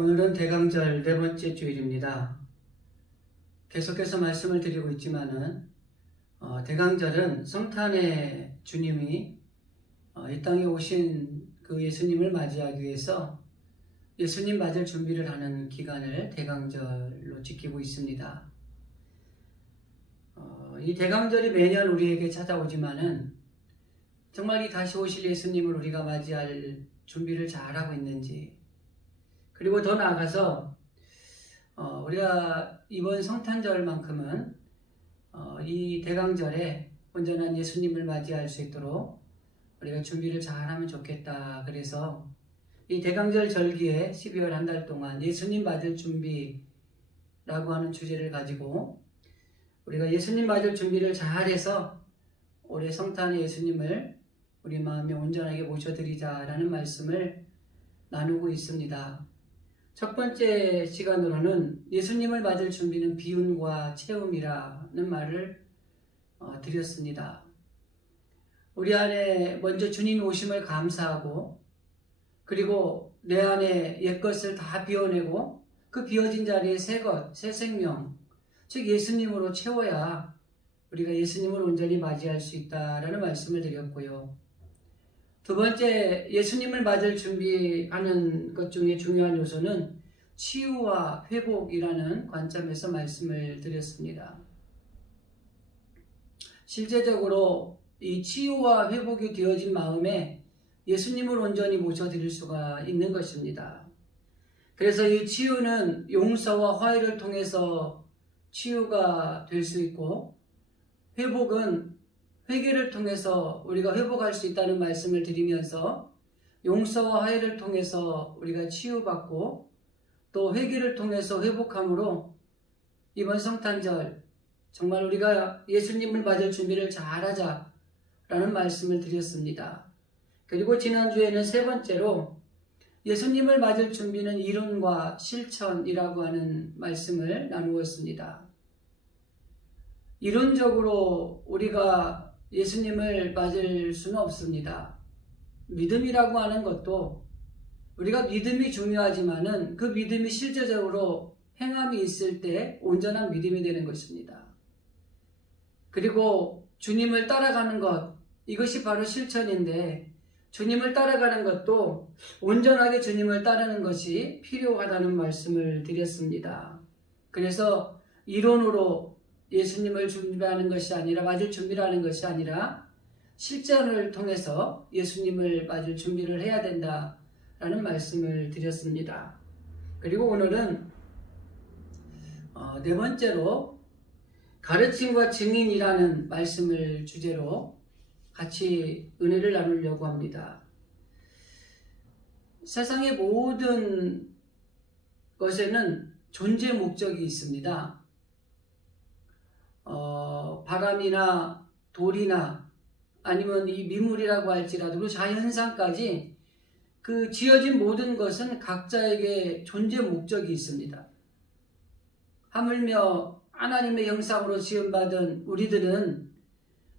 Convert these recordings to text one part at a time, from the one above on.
오늘은 대강절 네 번째 주일입니다. 계속해서 말씀을 드리고 있지만은 대강절은 성탄의 주님이 이 땅에 오신 그 예수님을 맞이하기 위해서 예수님 맞을 준비를 하는 기간을 대강절로 지키고 있습니다. 이 대강절이 매년 우리에게 찾아오지만은 정말 이 다시 오실 예수님을 우리가 맞이할 준비를 잘하고 있는지, 그리고 더 나아가서 우리가 이번 성탄절만큼은 이 대강절에 온전한 예수님을 맞이할 수 있도록 우리가 준비를 잘하면 좋겠다. 그래서 이 대강절 절기에 12월 한 달 동안 예수님 맞을 준비라고 하는 주제를 가지고 우리가 예수님 맞을 준비를 잘해서 올해 성탄의 예수님을 우리 마음에 온전하게 모셔드리자라는 말씀을 나누고 있습니다. 첫 번째 시간으로는 예수님을 맞을 준비는 비움과 체험이라는 말을 드렸습니다. 우리 안에 먼저 주님 오심을 감사하고, 그리고 내 안에 옛것을 다 비워내고 그 비워진 자리에 새 것, 새 생명, 즉 예수님으로 채워야 우리가 예수님을 온전히 맞이할 수 있다라는 말씀을 드렸고요. 두 번째, 예수님을 맞을 준비하는 것 중에 중요한 요소는 치유와 회복이라는 관점에서 말씀을 드렸습니다. 실제적으로 이 치유와 회복이 되어진 마음에 예수님을 온전히 모셔드릴 수가 있는 것입니다. 그래서 이 치유는 용서와 화해를 통해서 치유가 될 수 있고, 회복은 회개를 통해서 우리가 회복할 수 있다는 말씀을 드리면서 용서와 화해를 통해서 우리가 치유받고 또 회개를 통해서 회복함으로 이번 성탄절 정말 우리가 예수님을 맞을 준비를 잘하자라는 말씀을 드렸습니다. 그리고 지난주에는 세 번째로 예수님을 맞을 준비는 이론과 실천이라고 하는 말씀을 나누었습니다. 이론적으로 우리가 예수님을 맞을 수는 없습니다. 믿음이라고 하는 것도 우리가 믿음이 중요하지만은 그 믿음이 실제적으로 행함이 있을 때 온전한 믿음이 되는 것입니다. 그리고 주님을 따라가는 것, 이것이 바로 실천인데, 주님을 따라가는 것도 온전하게 주님을 따르는 것이 필요하다는 말씀을 드렸습니다. 그래서 이론으로 예수님을 준비하는 것이 아니라, 맞을 준비를 하는 것이 아니라 실전을 통해서 예수님을 맞을 준비를 해야 된다라는 말씀을 드렸습니다. 그리고 오늘은 네 번째로 가르침과 증인이라는 말씀을 주제로 같이 은혜를 나누려고 합니다. 세상의 모든 것에는 존재 목적이 있습니다. 바람이나 돌이나 아니면 이 미물이라고 할지라도 그 자연상까지 그 지어진 모든 것은 각자에게 존재 목적이 있습니다. 하물며 하나님의 형상으로 지음받은 우리들은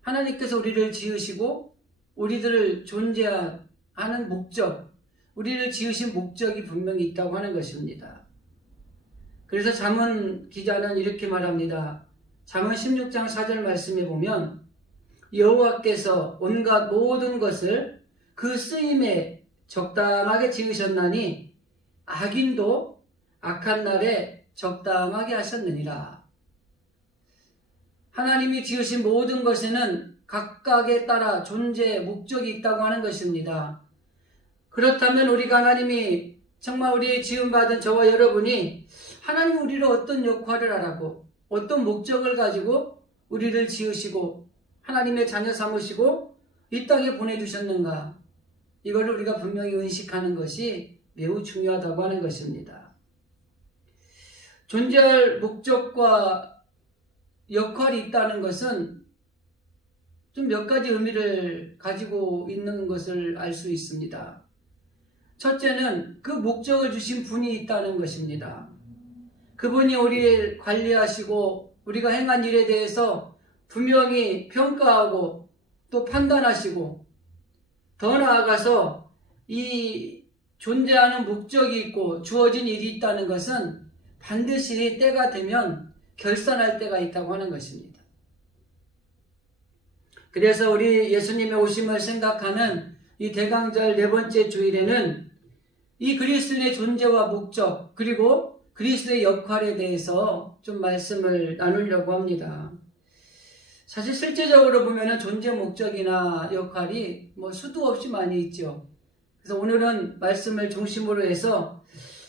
하나님께서 우리를 지으시고 우리들을 존재하는 목적, 우리를 지으신 목적이 분명히 있다고 하는 것입니다. 그래서 잠언 기자는 이렇게 말합니다. 잠언 16장 4절 말씀에 보면 여호와께서 온갖 모든 것을 그 쓰임에 적당하게 지으셨나니 악인도 악한 날에 적당하게 하셨느니라. 하나님이 지으신 모든 것에는 각각에 따라 존재 목적이 있다고 하는 것입니다. 그렇다면 우리가 하나님이 정말 우리의 지음받은 저와 여러분이 하나님 우리를 어떤 역할을 하라고, 어떤 목적을 가지고 우리를 지으시고 하나님의 자녀 삼으시고 이 땅에 보내주셨는가, 이거를 우리가 분명히 의식하는 것이 매우 중요하다고 하는 것입니다. 존재할 목적과 역할이 있다는 것은 좀 몇 가지 의미를 가지고 있는 것을 알 수 있습니다. 첫째는 그 목적을 주신 분이 있다는 것입니다. 그분이 우리를 관리하시고 우리가 행한 일에 대해서 분명히 평가하고 또 판단하시고, 더 나아가서 이 존재하는 목적이 있고 주어진 일이 있다는 것은 반드시 때가 되면 결산할 때가 있다고 하는 것입니다. 그래서 우리 예수님의 오심을 생각하는 이 대강절 네 번째 주일에는 이 그리스도의 존재와 목적 그리고 그리스도의 역할에 대해서 좀 말씀을 나누려고 합니다. 사실 실제적으로 보면 존재 목적이나 역할이 수도 없이 많이 있죠. 그래서 오늘은 말씀을 중심으로 해서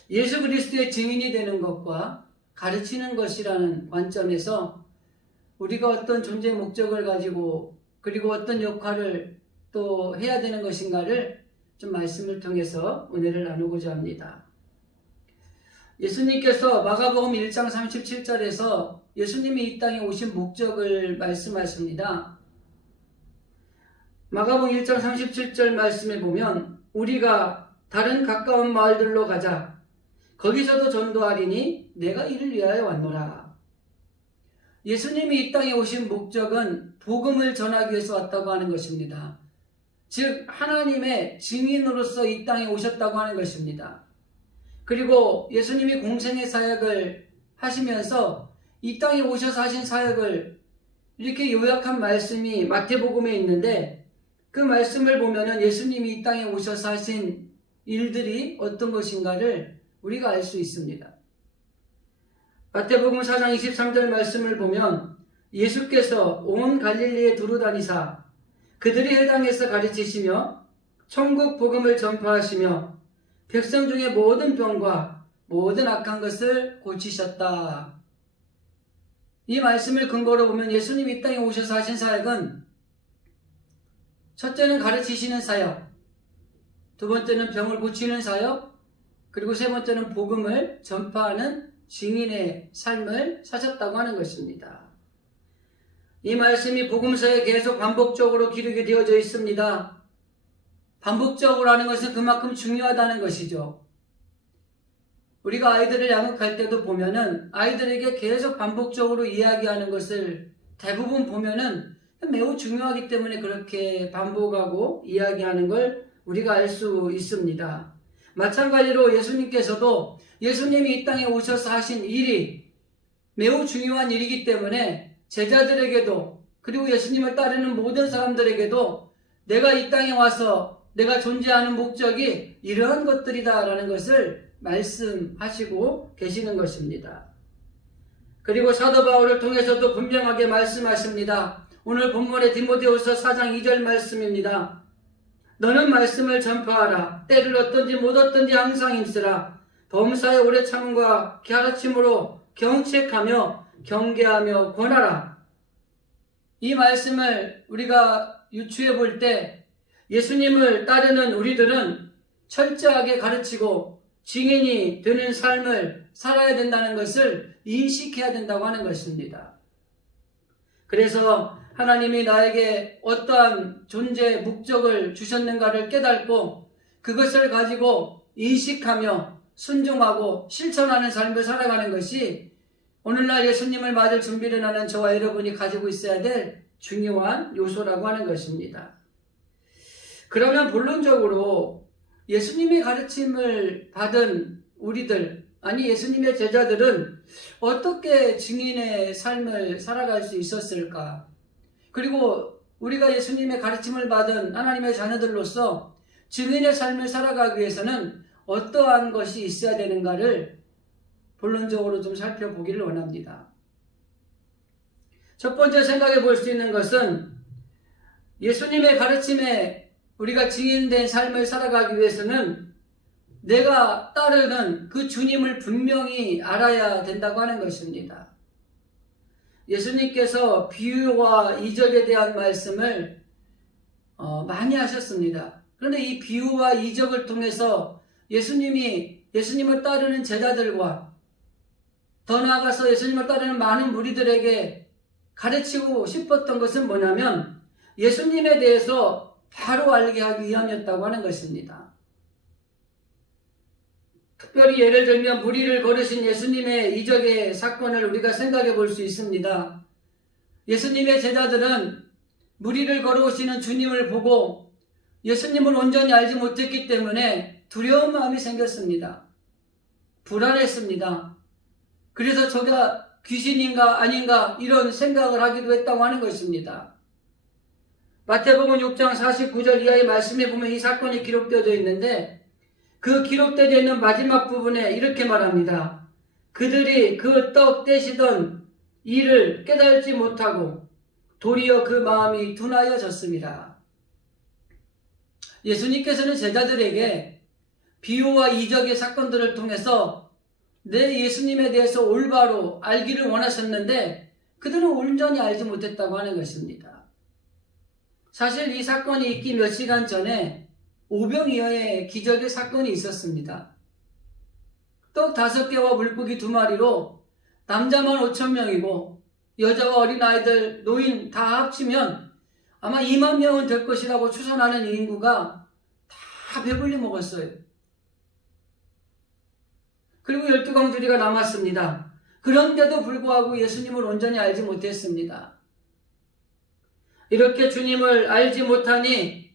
예수 그리스도의 증인이 되는 것과 가르치는 것이라는 관점에서 우리가 어떤 존재 목적을 가지고 그리고 어떤 역할을 또 해야 되는 것인가를 좀 말씀을 통해서 은혜를 나누고자 합니다. 예수님께서 마가복음 1장 37절에서 예수님이 이 땅에 오신 목적을 말씀하십니다. 마가복음 1장 37절 말씀에 보면 우리가 다른 가까운 마을들로 가자. 거기서도 전도하리니 내가 이를 위하여 왔노라. 예수님이 이 땅에 오신 목적은 복음을 전하기 위해서 왔다고 하는 것입니다. 즉 하나님의 증인으로서 이 땅에 오셨다고 하는 것입니다. 그리고 예수님이 공생의 사역을 하시면서 이 땅에 오셔서 하신 사역을 이렇게 요약한 말씀이 마태복음에 있는데 그 말씀을 보면은 예수님이 이 땅에 오셔서 하신 일들이 어떤 것인가를 우리가 알 수 있습니다. 마태복음 4장 23절 말씀을 보면 예수께서 온 갈릴리에 두루 다니사 그들이 회당에서 가르치시며 천국 복음을 전파하시며 백성 중에 모든 병과 모든 악한 것을 고치셨다. 이 말씀을 근거로 보면 예수님이 이 땅에 오셔서 하신 사역은 첫째는 가르치시는 사역, 두 번째는 병을 고치는 사역, 그리고 세 번째는 복음을 전파하는 증인의 삶을 사셨다고 하는 것입니다. 이 말씀이 복음서에 계속 반복적으로 기록이 되어져 있습니다. 반복적으로 하는 것은 그만큼 중요하다는 것이죠. 우리가 아이들을 양육할 때도 보면은 아이들에게 계속 반복적으로 이야기하는 것을 대부분 보면은 매우 중요하기 때문에 그렇게 반복하고 이야기하는 걸 우리가 알 수 있습니다. 마찬가지로 예수님께서도 예수님이 이 땅에 오셔서 하신 일이 매우 중요한 일이기 때문에 제자들에게도 그리고 예수님을 따르는 모든 사람들에게도 내가 이 땅에 와서 내가 존재하는 목적이 이러한 것들이다라는 것을 말씀하시고 계시는 것입니다. 그리고 사도 바울을 통해서도 분명하게 말씀하십니다. 오늘 본문의 디모데후서 4장 2절 말씀입니다. 너는 말씀을 전파하라. 때를 얻든지 못 얻든지 항상 힘쓰라. 범사에 오래 참음과 가르침으로 경책하며 경계하며 권하라. 이 말씀을 우리가 유추해 볼 때 예수님을 따르는 우리들은 철저하게 가르치고 증인이 되는 삶을 살아야 된다는 것을 인식해야 된다고 하는 것입니다. 그래서 하나님이 나에게 어떠한 존재 목적을 주셨는가를 깨닫고 그것을 가지고 인식하며 순종하고 실천하는 삶을 살아가는 것이 오늘날 예수님을 맞을 준비를 하는 저와 여러분이 가지고 있어야 될 중요한 요소라고 하는 것입니다. 그러면 본론적으로 예수님의 가르침을 받은 우리들, 아니 예수님의 제자들은 어떻게 증인의 삶을 살아갈 수 있었을까? 그리고 우리가 예수님의 가르침을 받은 하나님의 자녀들로서 증인의 삶을 살아가기 위해서는 어떠한 것이 있어야 되는가를 본론적으로 좀 살펴보기를 원합니다. 첫 번째 생각해 볼 수 있는 것은 예수님의 가르침에 우리가 증인된 삶을 살아가기 위해서는 내가 따르는 그 주님을 분명히 알아야 된다고 하는 것입니다. 예수님께서 비유와 이적에 대한 말씀을 많이 하셨습니다. 그런데 이 비유와 이적을 통해서 예수님을 따르는 제자들과 더 나아가서 예수님을 따르는 많은 무리들에게 가르치고 싶었던 것은 뭐냐면 예수님에 대해서 바로 알게 하기 위함이었다고 하는 것입니다. 특별히 예를 들면 무리를 걸으신 예수님의 이적의 사건을 우리가 생각해 볼 수 있습니다. 예수님의 제자들은 무리를 걸어오시는 주님을 보고 예수님을 온전히 알지 못했기 때문에 두려운 마음이 생겼습니다. 불안했습니다. 그래서 저가 귀신인가 아닌가 이런 생각을 하기도 했다고 하는 것입니다. 마태복음 6장 49절 이하의 말씀에 보면 이 사건이 기록되어져 있는데 그 기록되어 있는 마지막 부분에 이렇게 말합니다. 그들이 그 떡 떼시던 일을 깨달지 못하고 도리어 그 마음이 둔하여졌습니다. 예수님께서는 제자들에게 비유와 이적의 사건들을 통해서 내 예수님에 대해서 올바로 알기를 원하셨는데 그들은 온전히 알지 못했다고 하는 것입니다. 사실 이 사건이 있기 몇 시간 전에 오병이어의 기적의 사건이 있었습니다. 떡 5개와 물고기 2마리로 남자만 5,000명이고 여자와 어린아이들, 노인 다 합치면 아마 2만 명은 될 것이라고 추산하는 인구가 다 배불리 먹었어요. 그리고 12광주리가 남았습니다. 그런데도 불구하고 예수님을 온전히 알지 못했습니다. 이렇게 주님을 알지 못하니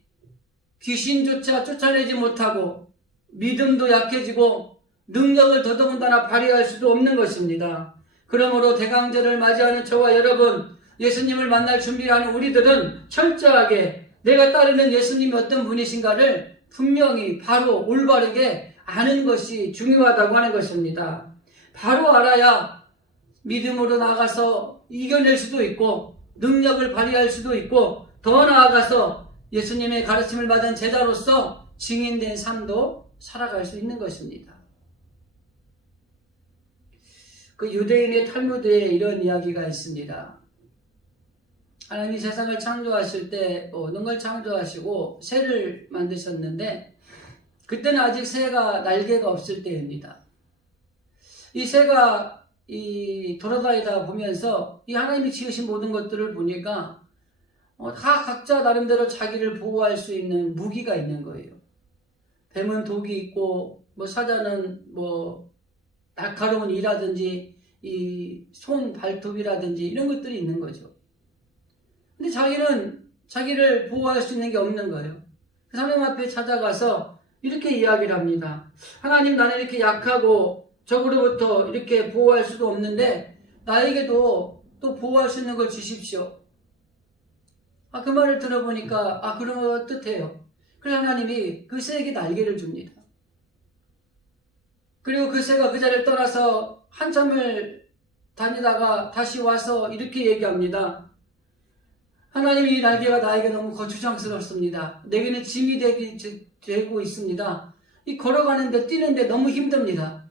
귀신조차 쫓아내지 못하고 믿음도 약해지고 능력을 더더군다나 발휘할 수도 없는 것입니다. 그러므로 대강절을 맞이하는 저와 여러분, 예수님을 만날 준비를 하는 우리들은 철저하게 내가 따르는 예수님이 어떤 분이신가를 분명히 바로 올바르게 아는 것이 중요하다고 하는 것입니다. 바로 알아야 믿음으로 나가서 이겨낼 수도 있고 능력을 발휘할 수도 있고 더 나아가서 예수님의 가르침을 받은 제자로서 증인된 삶도 살아갈 수 있는 것입니다. 그 유대인의 탈무드에 이런 이야기가 있습니다. 하나님이 세상을 창조하실 때 모든 걸 창조하시고 새를 만드셨는데 그때는 아직 새가 날개가 없을 때입니다. 이 새가 돌아다니다 보면서 이 하나님이 지으신 모든 것들을 보니까 다 각자 나름대로 자기를 보호할 수 있는 무기가 있는 거예요. 뱀은 독이 있고 사자는 날카로운 이라든지 이 손 발톱이라든지 이런 것들이 있는 거죠. 근데 자기는 자기를 보호할 수 있는 게 없는 거예요. 하나님 앞에 찾아가서 이렇게 이야기를 합니다. 하나님, 나는 이렇게 약하고 적으로부터 이렇게 보호할 수도 없는데 나에게도 또 보호할 수 있는 걸 주십시오. 그 말을 들어보니까 그렇듯해요. 그래서 하나님이 그 새에게 날개를 줍니다. 그리고 그 새가 그 자리를 떠나서 한참을 다니다가 다시 와서 이렇게 얘기합니다. 하나님, 이 날개가 나에게 너무 거추장스럽습니다. 내게는 짐이 되고 있습니다. 걸어가는데 뛰는데 너무 힘듭니다.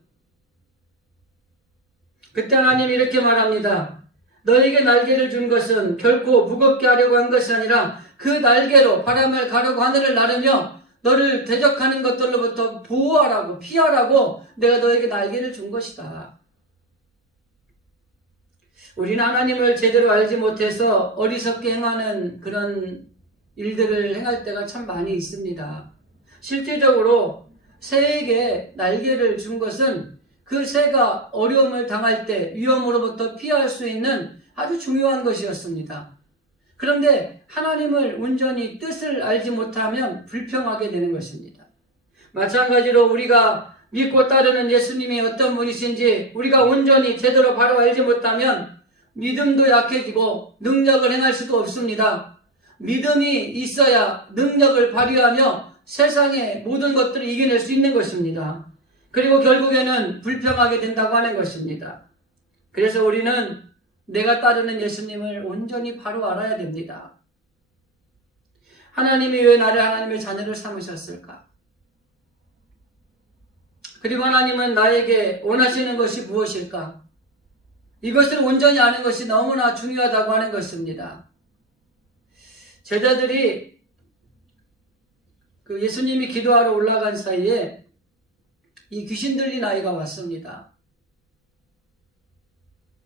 그때 하나님이 이렇게 말합니다. 너에게 날개를 준 것은 결코 무겁게 하려고 한 것이 아니라 그 날개로 바람을 가르고 하늘을 나르며 너를 대적하는 것들로부터 보호하라고, 피하라고 내가 너에게 날개를 준 것이다. 우리는 하나님을 제대로 알지 못해서 어리석게 행하는 그런 일들을 행할 때가 참 많이 있습니다. 실제적으로 새에게 날개를 준 것은 그 새가 어려움을 당할 때 위험으로부터 피할 수 있는 아주 중요한 것이었습니다. 그런데 하나님을 온전히 뜻을 알지 못하면 불평하게 되는 것입니다. 마찬가지로 우리가 믿고 따르는 예수님이 어떤 분이신지 우리가 온전히 제대로 바로 알지 못하면 믿음도 약해지고 능력을 행할 수도 없습니다. 믿음이 있어야 능력을 발휘하며 세상의 모든 것들을 이겨낼 수 있는 것입니다. 그리고 결국에는 불평하게 된다고 하는 것입니다. 그래서 우리는 내가 따르는 예수님을 온전히 바로 알아야 됩니다. 하나님이 왜 나를 하나님의 자녀를 삼으셨을까? 그리고 하나님은 나에게 원하시는 것이 무엇일까? 이것을 온전히 아는 것이 너무나 중요하다고 하는 것입니다. 제자들이 예수님이 기도하러 올라간 사이에 이 귀신 들린 아이가 왔습니다.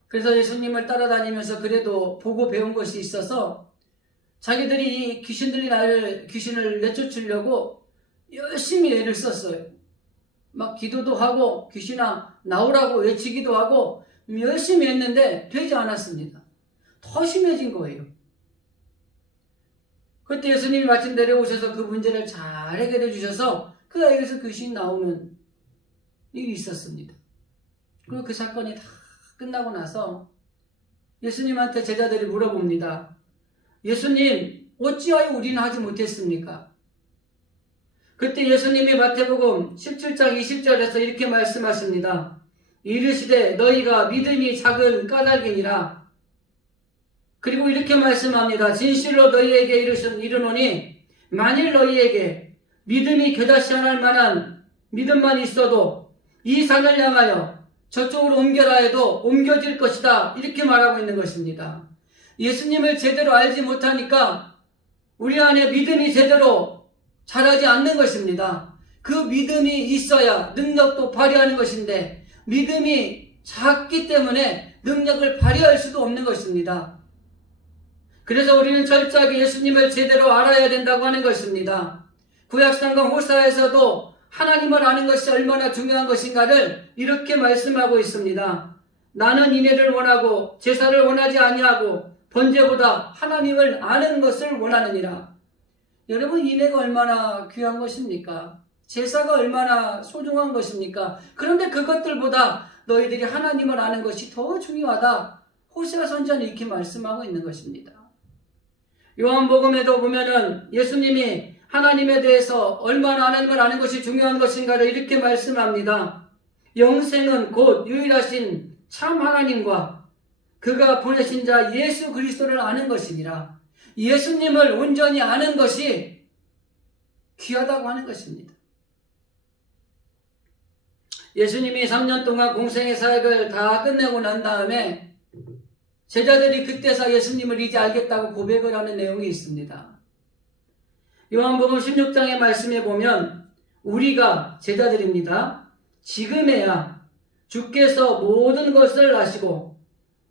그래서 예수님을 따라다니면서 그래도 보고 배운 것이 있어서 자기들이 이 귀신 들린 아이를, 귀신을 내쫓으려고 열심히 애를 썼어요. 막 기도도 하고 귀신아 나오라고 외치기도 하고 열심히 했는데 되지 않았습니다. 더 심해진 거예요. 그때 예수님이 마침 내려오셔서 그 문제를 잘 해결해 주셔서 그 아이에게서 귀신이 나오는 일이 있었습니다. 그리고 그 사건이 다 끝나고 나서 예수님한테 제자들이 물어봅니다. 예수님, 어찌하여 우리는 하지 못했습니까? 그때 예수님이 마태복음 17장 20절에서 이렇게 말씀하십니다. 이르시되 너희가 믿음이 작은 까닭이니라. 그리고 이렇게 말씀합니다. 진실로 너희에게 이르노니 만일 너희에게 믿음이 겨자씨 하나일 만한 믿음만 있어도 이 산을 향하여 저쪽으로 옮겨라 해도 옮겨질 것이다. 이렇게 말하고 있는 것입니다. 예수님을 제대로 알지 못하니까 우리 안에 믿음이 제대로 자라지 않는 것입니다. 그 믿음이 있어야 능력도 발휘하는 것인데 믿음이 작기 때문에 능력을 발휘할 수도 없는 것입니다. 그래서 우리는 철저하게 예수님을 제대로 알아야 된다고 하는 것입니다. 구약성경 호사에서도 하나님을 아는 것이 얼마나 중요한 것인가를 이렇게 말씀하고 있습니다. 나는 인애를 원하고 제사를 원하지 아니하고 번제보다 하나님을 아는 것을 원하느니라. 여러분, 인애가 얼마나 귀한 것입니까? 제사가 얼마나 소중한 것입니까? 그런데 그것들보다 너희들이 하나님을 아는 것이 더 중요하다. 호세아 선지자는 이렇게 말씀하고 있는 것입니다. 요한복음에도 보면은 예수님이 하나님에 대해서 얼마나 하나님을 아는 것이 중요한 것인가를 이렇게 말씀합니다. 영생은 곧 유일하신 참 하나님과 그가 보내신 자 예수 그리스도를 아는 것이니라. 예수님을 온전히 아는 것이 귀하다고 하는 것입니다. 예수님이 3년 동안 공생의 사역을 다 끝내고 난 다음에 제자들이 그때서 예수님을 이제 알겠다고 고백을 하는 내용이 있습니다. 요한복음 16장의 말씀에 보면 우리가 제자들입니다. 지금에야 주께서 모든 것을 아시고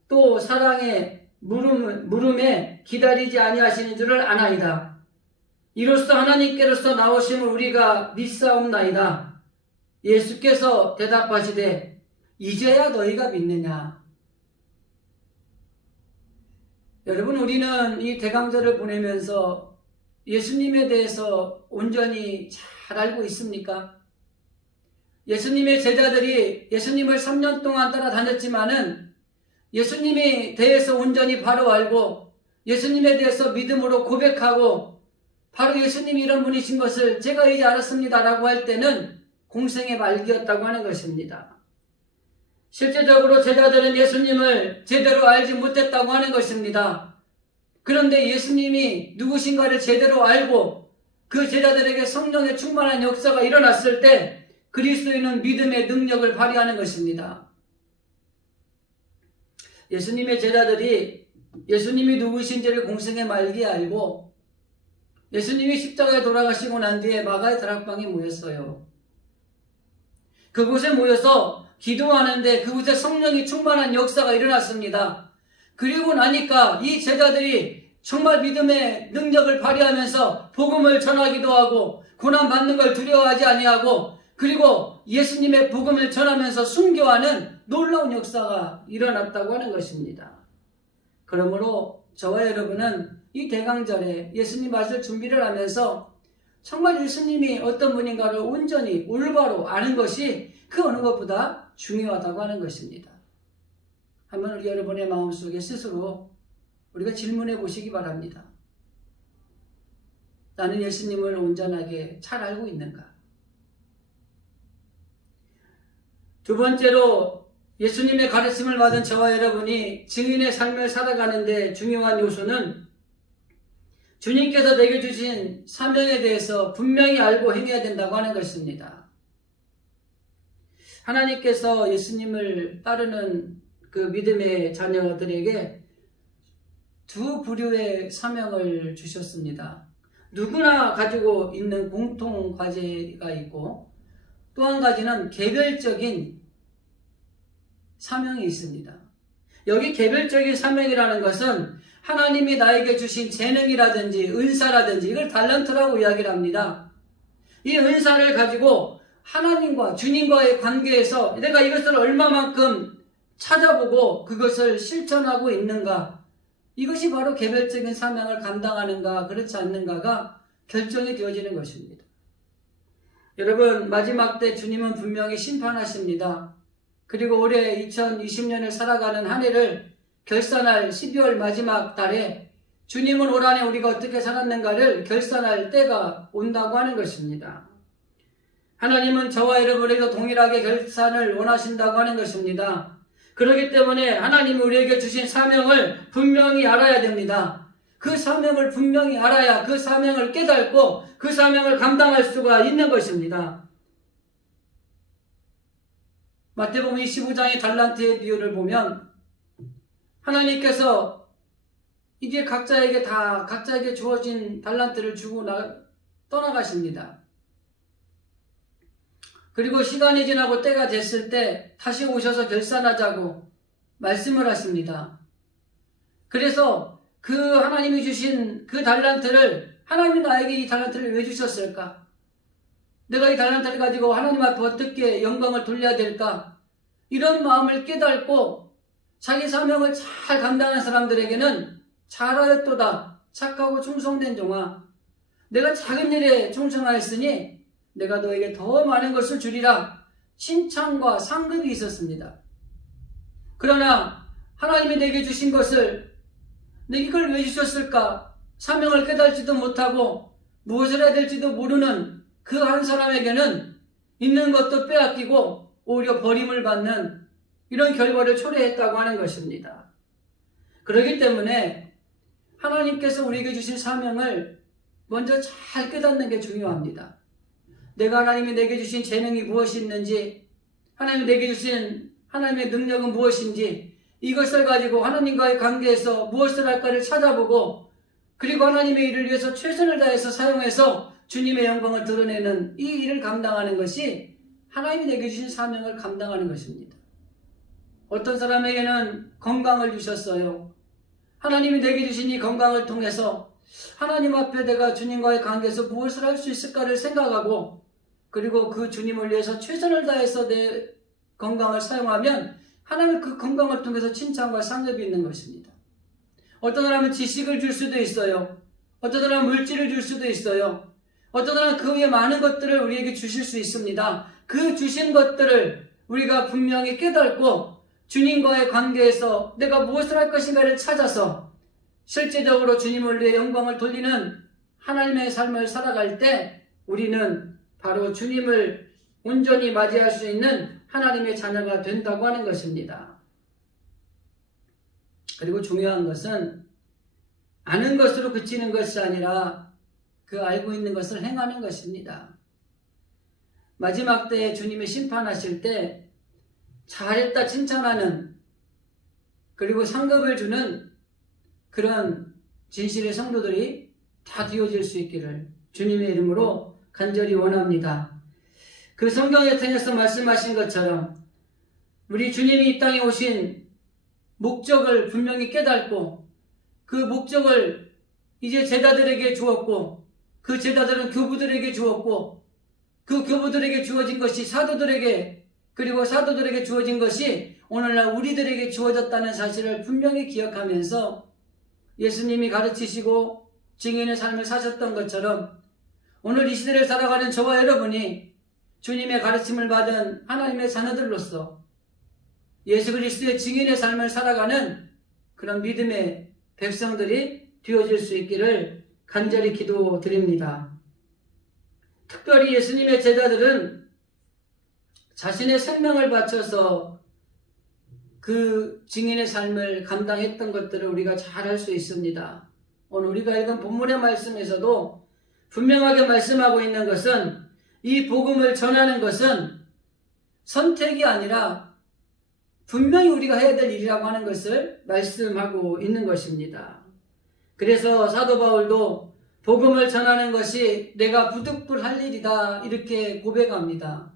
또 사랑의 물음에 기다리지 아니하시는 줄을 아나이다. 이로써 하나님께로서 나오심을 우리가 믿사옵나이다. 예수께서 대답하시되 이제야 너희가 믿느냐. 여러분, 우리는 이 대강절을 보내면서 예수님에 대해서 온전히 잘 알고 있습니까? 예수님의 제자들이 예수님을 3년 동안 따라다녔지만은 예수님에 대해서 온전히 바로 알고 예수님에 대해서 믿음으로 고백하고 바로 예수님이 이런 분이신 것을 제가 이제 알았습니다라고 할 때는 공생의 말기였다고 하는 것입니다. 실제적으로 제자들은 예수님을 제대로 알지 못했다고 하는 것입니다. 그런데 예수님이 누구신가를 제대로 알고 그 제자들에게 성령의 충만한 역사가 일어났을 때 그리스도인은 믿음의 능력을 발휘하는 것입니다. 예수님의 제자들이 예수님이 누구신지를 공생의 말기에 알고 예수님이 십자가에 돌아가시고 난 뒤에 마가의 다락방에 모였어요. 그곳에 모여서 기도하는데 그곳에 성령이 충만한 역사가 일어났습니다. 그리고 나니까 이 제자들이 정말 믿음의 능력을 발휘하면서 복음을 전하기도 하고 고난받는 걸 두려워하지 아니하고 그리고 예수님의 복음을 전하면서 순교하는 놀라운 역사가 일어났다고 하는 것입니다. 그러므로 저와 여러분은 이 대강절에 예수님 맞을 준비를 하면서 정말 예수님이 어떤 분인가를 온전히 올바로 아는 것이 그 어느 것보다 중요하다고 하는 것입니다. 한번 우리 여러분의 마음속에 스스로 우리가 질문해 보시기 바랍니다. 나는 예수님을 온전하게 잘 알고 있는가? 두 번째로 예수님의 가르침을 받은 저와 여러분이 증인의 삶을 살아가는데 중요한 요소는 주님께서 내게 주신 사명에 대해서 분명히 알고 행해야 된다고 하는 것입니다. 하나님께서 예수님을 따르는 그 믿음의 자녀들에게 두 부류의 사명을 주셨습니다. 누구나 가지고 있는 공통 과제가 있고 또 한 가지는 개별적인 사명이 있습니다. 여기 개별적인 사명이라는 것은 하나님이 나에게 주신 재능이라든지 은사라든지 이걸 달란트라고 이야기를 합니다. 이 은사를 가지고 하나님과 주님과의 관계에서 내가 이것을 얼마만큼 찾아보고 그것을 실천하고 있는가, 이것이 바로 개별적인 사명을 감당하는가 그렇지 않는가가 결정이 되어지는 것입니다. 여러분, 마지막 때 주님은 분명히 심판하십니다. 그리고 올해 2020년을 살아가는 한 해를 결산할 12월 마지막 달에 주님은 올 한 해 우리가 어떻게 살았는가를 결산할 때가 온다고 하는 것입니다. 하나님은 저와 여러분에게 동일하게 결산을 원하신다고 하는 것입니다. 그렇기 때문에 하나님이 우리에게 주신 사명을 분명히 알아야 됩니다. 그 사명을 분명히 알아야 그 사명을 깨닫고 그 사명을 감당할 수가 있는 것입니다. 마태복음 25장의 달란트의 비유를 보면 하나님께서 이게 각자에게 주어진 달란트를 주고 떠나가십니다. 그리고 시간이 지나고 때가 됐을 때 다시 오셔서 결산하자고 말씀을 하십니다. 그래서 그 하나님이 주신 그 달란트를, 하나님이 나에게 이 달란트를 왜 주셨을까? 내가 이 달란트를 가지고 하나님 앞에 어떻게 영광을 돌려야 될까? 이런 마음을 깨닫고 자기 사명을 잘 감당한 사람들에게는 잘하였도다, 착하고 충성된 종아, 내가 작은 일에 충성하였으니 내가 너에게 더 많은 것을 주리라, 칭찬과 상급이 있었습니다. 그러나 하나님이 내게 주신 것을, 내게 이걸 왜 주셨을까? 사명을 깨달지도 못하고 무엇을 해야 될지도 모르는 그 한 사람에게는 있는 것도 빼앗기고 오히려 버림을 받는 이런 결과를 초래했다고 하는 것입니다. 그렇기 때문에 하나님께서 우리에게 주신 사명을 먼저 잘 깨닫는 게 중요합니다. 내가 하나님이 내게 주신 재능이 무엇이 있는지, 하나님이 내게 주신 하나님의 능력은 무엇인지, 이것을 가지고 하나님과의 관계에서 무엇을 할까를 찾아보고, 그리고 하나님의 일을 위해서 최선을 다해서 사용해서 주님의 영광을 드러내는 이 일을 감당하는 것이 하나님이 내게 주신 사명을 감당하는 것입니다. 어떤 사람에게는 건강을 주셨어요. 하나님이 내게 주신 이 건강을 통해서 하나님 앞에 내가 주님과의 관계에서 무엇을 할 수 있을까를 생각하고, 그리고 그 주님을 위해서 최선을 다해서 내 건강을 사용하면 하나님은 그 건강을 통해서 칭찬과 상급이 있는 것입니다. 어떤 사람은 지식을 줄 수도 있어요. 어떤 사람은 물질을 줄 수도 있어요. 어떤 사람은 그 외에 많은 것들을 우리에게 주실 수 있습니다. 그 주신 것들을 우리가 분명히 깨닫고 주님과의 관계에서 내가 무엇을 할 것인가를 찾아서 실제적으로 주님을 위해 영광을 돌리는 하나님의 삶을 살아갈 때 우리는 바로 주님을 온전히 맞이할 수 있는 하나님의 자녀가 된다고 하는 것입니다. 그리고 중요한 것은 아는 것으로 그치는 것이 아니라 그 알고 있는 것을 행하는 것입니다. 마지막 때에 주님이 심판하실 때 잘했다 칭찬하는, 그리고 상급을 주는 그런 진실의 성도들이 다 되어질 수 있기를 주님의 이름으로 간절히 원합니다. 그 성경에 통해서 말씀하신 것처럼 우리 주님이 이 땅에 오신 목적을 분명히 깨닫고 그 목적을 이제 제자들에게 주었고, 그 제자들은 교부들에게 주었고, 그 교부들에게 주어진 것이 사도들에게, 그리고 사도들에게 주어진 것이 오늘날 우리들에게 주어졌다는 사실을 분명히 기억하면서 예수님이 가르치시고 증인의 삶을 사셨던 것처럼 오늘 이 시대를 살아가는 저와 여러분이 주님의 가르침을 받은 하나님의 자녀들로서 예수 그리스도의 증인의 삶을 살아가는 그런 믿음의 백성들이 되어질 수 있기를 간절히 기도드립니다. 특별히 예수님의 제자들은 자신의 생명을 바쳐서 그 증인의 삶을 감당했던 것들을 우리가 잘 알 수 있습니다. 오늘 우리가 읽은 본문의 말씀에서도 분명하게 말씀하고 있는 것은 이 복음을 전하는 것은 선택이 아니라 분명히 우리가 해야 될 일이라고 하는 것을 말씀하고 있는 것입니다. 그래서 사도 바울도 복음을 전하는 것이 내가 부득불할 일이다 이렇게 고백합니다.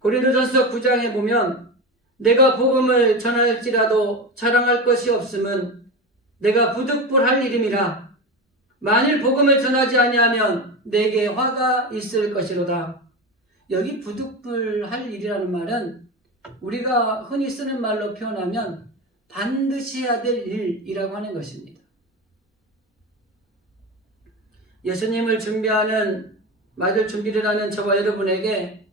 고린도전서 9장에 보면 내가 복음을 전할지라도 자랑할 것이 없음은 내가 부득불할 일임이라. 만일 복음을 전하지 아니하면 내게 화가 있을 것이로다. 여기 부득불할 일이라는 말은 우리가 흔히 쓰는 말로 표현하면 반드시 해야 될 일이라고 하는 것입니다. 예수님을 준비하는 맞을 준비를 하는 저와 여러분에게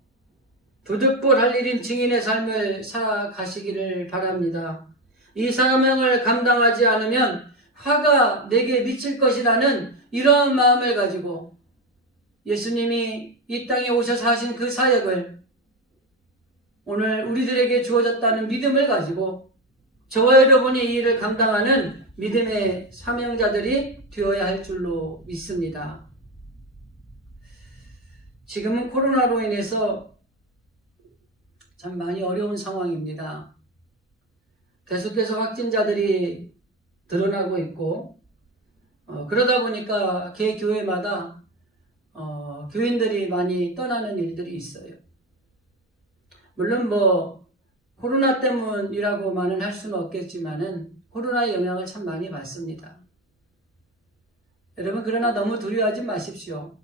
부득불 할 일인 증인의 삶을 살아가시기를 바랍니다. 이 사명을 감당하지 않으면 화가 내게 미칠 것이라는 이러한 마음을 가지고 예수님이 이 땅에 오셔서 하신 그 사역을 오늘 우리들에게 주어졌다는 믿음을 가지고 저와 여러분이 이 일을 감당하는 믿음의 사명자들이 되어야 할 줄로 믿습니다. 지금은 코로나로 인해서 참 많이 어려운 상황입니다. 계속해서 확진자들이 드러나고 있고 그러다 보니까 개 교회마다 교인들이 많이 떠나는 일들이 있어요. 물론 코로나 때문이라고만은 할 수는 없겠지만은 코로나의 영향을 참 많이 받습니다. 여러분 그러나 너무 두려워하지 마십시오.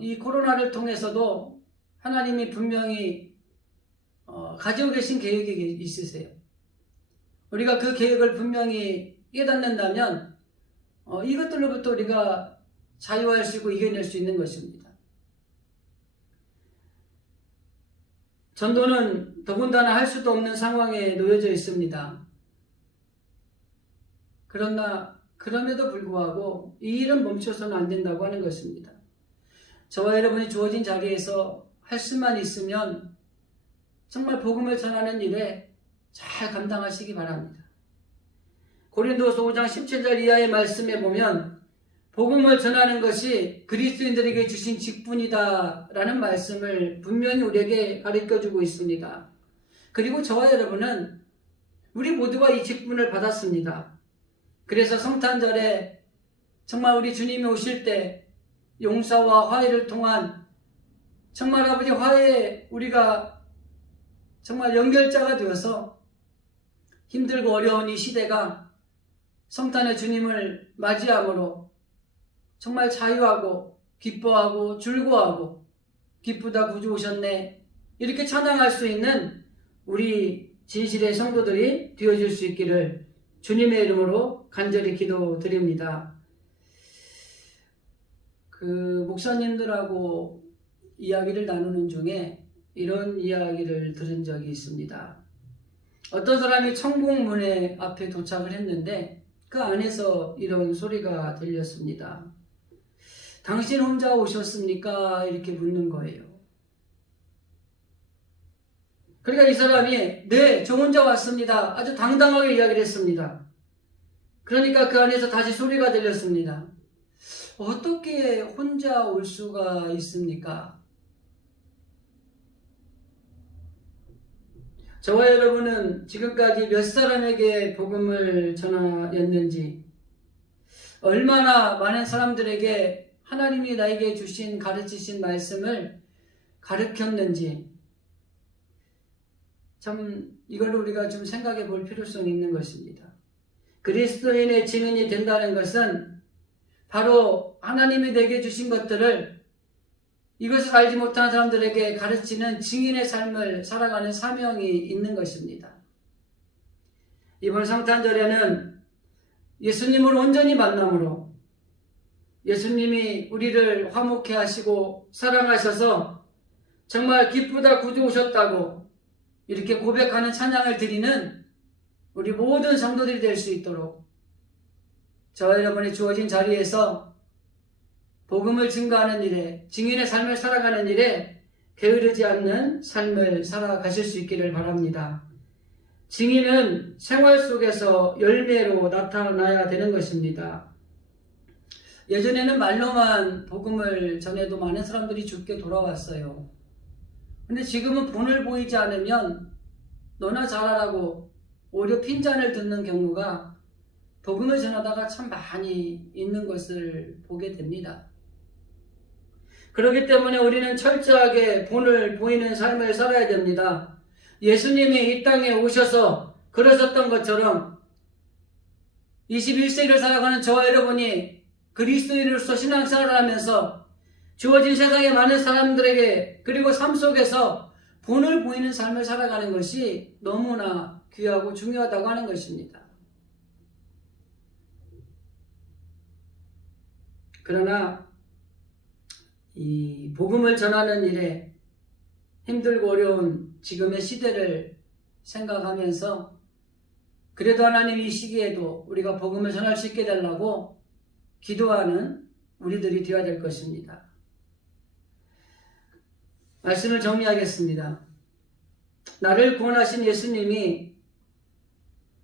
이 코로나를 통해서도 하나님이 분명히 가지고 계신 계획이 있으세요. 우리가 그 계획을 분명히 깨닫는다면 이것들로부터 우리가 자유할 수 있고 이겨낼 수 있는 것입니다. 전도는 더군다나 할 수도 없는 상황에 놓여져 있습니다. 그럼에도 불구하고 이 일은 멈춰서는 안 된다고 하는 것입니다. 저와 여러분이 주어진 자리에서 할 수만 있으면 정말 복음을 전하는 일에 잘 감당하시기 바랍니다. 고린도서 5장 17절 이하의 말씀에 보면 복음을 전하는 것이 그리스도인들에게 주신 직분이다 라는 말씀을 분명히 우리에게 가르쳐주고 있습니다. 그리고 저와 여러분은 우리 모두가 이 직분을 받았습니다. 그래서 성탄절에 정말 우리 주님이 오실 때 용서와 화해를 통한 정말 아버지 화해에 우리가 정말 연결자가 되어서 힘들고 어려운 이 시대가 성탄의 주님을 맞이함으로 정말 자유하고 기뻐하고 즐거워하고 기쁘다 구주 오셨네 이렇게 찬양할 수 있는 우리 진실의 성도들이 되어줄 수 있기를 주님의 이름으로 간절히 기도드립니다. 목사님들하고 이야기를 나누는 중에 이런 이야기를 들은 적이 있습니다. 어떤 사람이 천국문에 앞에 도착을 했는데 그 안에서 이런 소리가 들렸습니다. 당신 혼자 오셨습니까? 이렇게 묻는 거예요. 그러니까 이 사람이 네, 저 혼자 왔습니다. 아주 당당하게 이야기를 했습니다. 그러니까 그 안에서 다시 소리가 들렸습니다. 어떻게 혼자 올 수가 있습니까? 저와 여러분은 지금까지 몇 사람에게 복음을 전하였는지, 얼마나 많은 사람들에게 하나님이 나에게 주신 가르치신 말씀을 가르쳤는지, 참 이걸 우리가 좀 생각해 볼 필요성이 있는 것입니다. 그리스도인의 증인이 된다는 것은 바로 하나님이 내게 주신 것들을 이것을 알지 못하는 사람들에게 가르치는 증인의 삶을 살아가는 사명이 있는 것입니다. 이번 성탄절에는 예수님을 온전히 만남으로 예수님이 우리를 화목해 하시고 사랑하셔서 정말 기쁘다 구주 오셨다고 이렇게 고백하는 찬양을 드리는 우리 모든 성도들이 될 수 있도록 저와 여러분이 주어진 자리에서 복음을 증거하는 일에, 증인의 삶을 살아가는 일에 게으르지 않는 삶을 살아가실 수 있기를 바랍니다. 증인은 생활 속에서 열매로 나타나야 되는 것입니다. 예전에는 말로만 복음을 전해도 많은 사람들이 죽게 돌아왔어요. 근데 지금은 본을 보이지 않으면 너나 잘하라고 오히려 핀잔을 듣는 경우가 복음을 전하다가 참 많이 있는 것을 보게 됩니다. 그렇기 때문에 우리는 철저하게 본을 보이는 삶을 살아야 됩니다. 예수님이 이 땅에 오셔서 그러셨던 것처럼 21세기를 살아가는 저와 여러분이 그리스도인으로서 신앙생활을 하면서 주어진 세상의 많은 사람들에게 그리고 삶 속에서 본을 보이는 삶을 살아가는 것이 너무나 귀하고 중요하다고 하는 것입니다. 그러나 이 복음을 전하는 일에 힘들고 어려운 지금의 시대를 생각하면서 그래도 하나님 이 시기에도 우리가 복음을 전할 수 있게 해달라고 기도하는 우리들이 되어야 될 것입니다. 말씀을 정리하겠습니다. 나를 구원하신 예수님이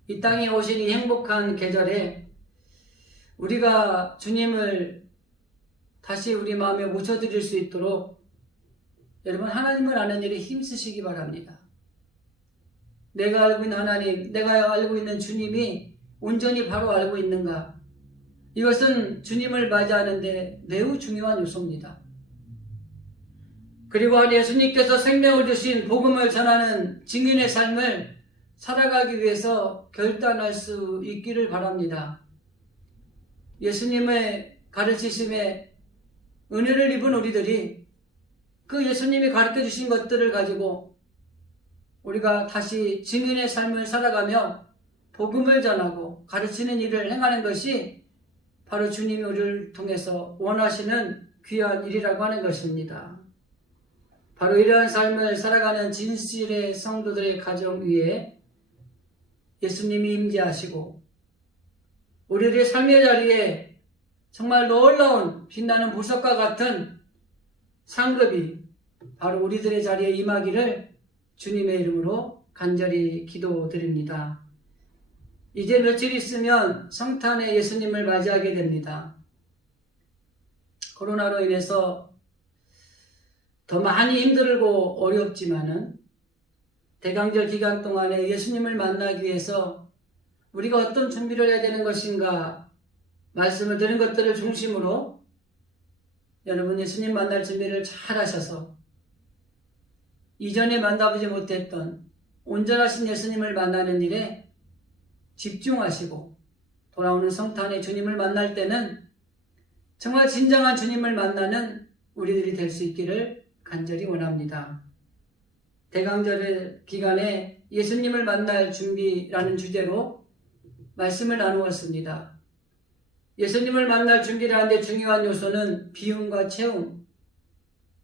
이 땅에 오신 이 행복한 계절에 우리가 주님을 다시 우리 마음에 모셔드릴 수 있도록 여러분 하나님을 아는 일에 힘쓰시기 바랍니다. 내가 알고 있는 하나님, 내가 알고 있는 주님이 온전히 바로 알고 있는가? 이것은 주님을 맞이하는데 매우 중요한 요소입니다. 그리고 예수님께서 생명을 주신 복음을 전하는 증인의 삶을 살아가기 위해서 결단할 수 있기를 바랍니다. 예수님의 가르치심에 은혜를 입은 우리들이 그 예수님이 가르쳐 주신 것들을 가지고 우리가 다시 증인의 삶을 살아가며 복음을 전하고 가르치는 일을 행하는 것이 바로 주님이 우리를 통해서 원하시는 귀한 일이라고 하는 것입니다. 바로 이러한 삶을 살아가는 진실의 성도들의 가정 위에 예수님이 임재하시고 우리들의 삶의 자리에 정말 놀라운 빛나는 보석과 같은 상급이 바로 우리들의 자리에 임하기를 주님의 이름으로 간절히 기도드립니다. 이제 며칠 있으면 성탄에 예수님을 맞이하게 됩니다. 코로나로 인해서 더 많이 힘들고 어렵지만은 대강절 기간 동안에 예수님을 만나기 위해서 우리가 어떤 준비를 해야 되는 것인가 말씀을 드린 것들을 중심으로 여러분 예수님 만날 준비를 잘 하셔서 이전에 만나보지 못했던 온전하신 예수님을 만나는 일에 집중하시고 돌아오는 성탄에 주님을 만날 때는 정말 진정한 주님을 만나는 우리들이 될 수 있기를 간절히 원합니다. 대강절 기간에 예수님을 만날 준비라는 주제로 말씀을 나누었습니다. 예수님을 만날 준비를 하는데 중요한 요소는 비움과 채움,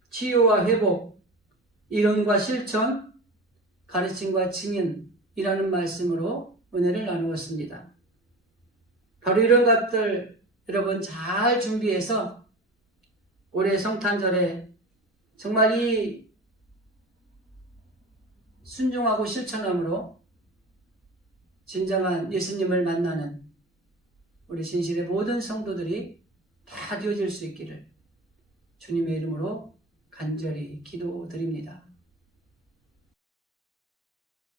치유와 회복, 이론과 실천, 가르침과 증인이라는 말씀으로 은혜를 나누었습니다. 바로 이런 것들 여러분 잘 준비해서 올해 성탄절에 정말 이 순종하고 실천함으로 진정한 예수님을 만나는 우리 진실의 모든 성도들이 다 되어질 수 있기를 주님의 이름으로 간절히 기도드립니다.